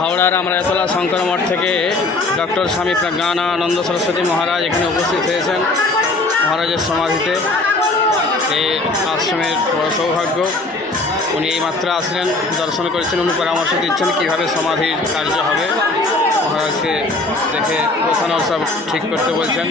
হাওড়ার আমরাতলা শঙ্কর মঠ থেকে ডক্টর স্বামী প্রজ্ঞানানন্দ সরস্বতী মহারাজ এখানে উপস্থিত হয়েছেন মহারাজের সমাধিতে। এই আশ্রমের বড় সৌভাগ্য। উনি এই মাত্রা আসলেন, দর্শন করেছেন, উনি পরামর্শ দিচ্ছেন কীভাবে সমাধির কার্য হবে। মহারাজকে দেখে গোছানো সব ঠিক করতে বলছেন।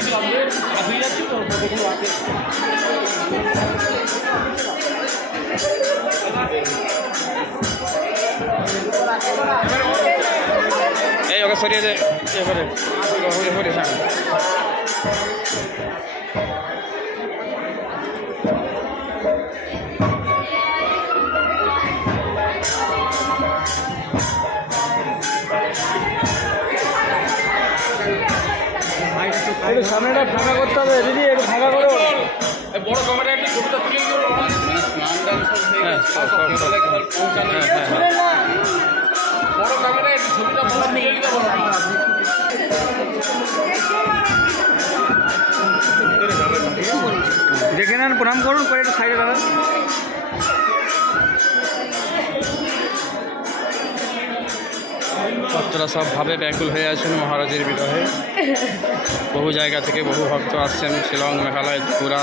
এই ওকে সরিয়ে দে এবারে সামনেটা ফাঁকা করতে হবে দিদি, একটু ফাঁকা করো। বড় ক্যামেরা একটু ছবিটা তুলে দিও। বড় ক্যামেরা একটু ছবিটা তুলে দিতে বলো। দেখে নেন, প্রণাম করুন, করে একটু সাইডে দাঁড়ান। ভক্তরা সবভাবে ব্যাকুল হয়ে আছেন মহারাজের বিরহে। বহু জায়গা থেকে বহু ভক্ত আসছেন, শিলং, মেঘালয়, ত্রিপুরা,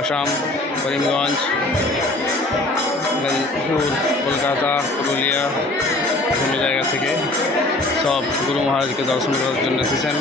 আসাম, করিমগঞ্জ, মেদিনীপুর, কলকাতা, পুরুলিয়া, বিভিন্ন জায়গা থেকে সব গুরু মহারাজকে দর্শন করার জন্য এসেছেন।